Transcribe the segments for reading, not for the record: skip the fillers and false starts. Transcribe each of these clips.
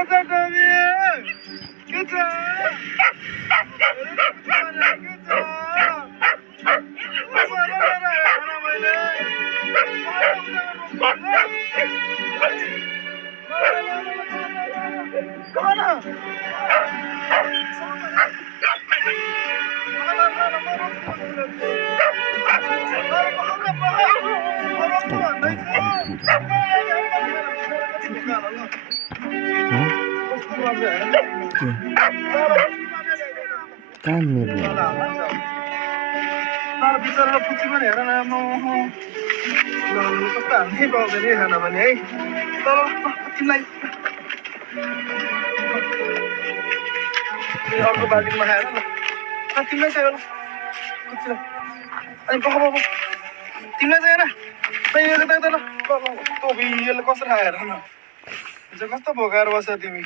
Kata Tommy! Kata! Kan nih तर बिचरा पुच्ची पनि हेर न म कस्तो हाल्नै पाउँदैन है खाना पनि है तर तिमीलाई अर्को बाल्टिनमा खाएर ल तिमीलाई चाहियो ल अनि बख बख तिमीलाई चाहिएन यता यता ल तँ यसले कसरी खायो हेर न हिजो कस्तो भोकाएर बस्छ तिमी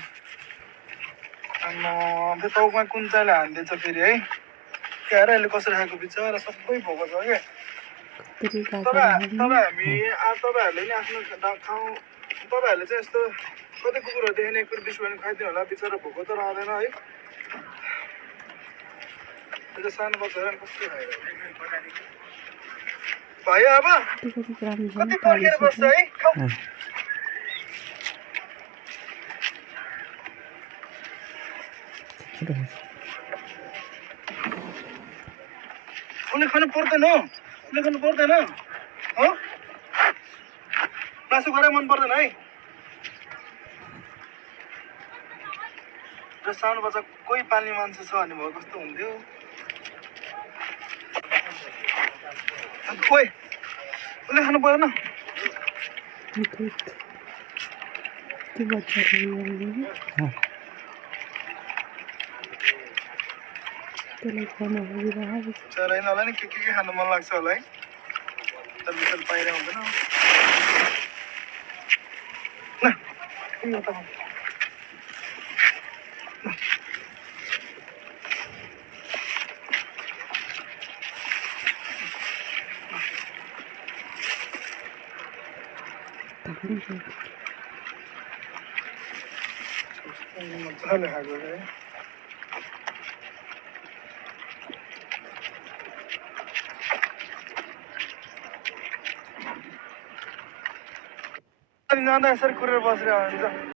आम्मा टाउकोमा कुन चाहिँले हानिदिएछ फेरि है हेर यसले कसरी खाएको बिचरा सबै भोको छ क्या तपाईँहरूले नि आफ्नो ठाउँ तपाईँहरूले चाहिँ यस्तो कतै कुकुरहरू देख्ने एक बिस भने खाइदिनु होला बिचरा भोको त रहँदैन है त्यो सानो बच्चाहरू कस्तो खाएर भयो अब कति पर्खेर बस्छ है उसले खानु पर्दैन उसले खानु पर्दैन हो मासु खाएर मन पर्दैन है र सानो बच्चा कोही पाल्ने मान्छे छ भने भयो कस्तो हुन्थ्यो खोइ उसले खानु पर्दैन चराइनलाई नि के खानु मन लाग्छ होला है तर बिचरा पाइरह हुँदैन मजाले खाएको है जाँदा यसरी कुरेर बसेर हुन्छ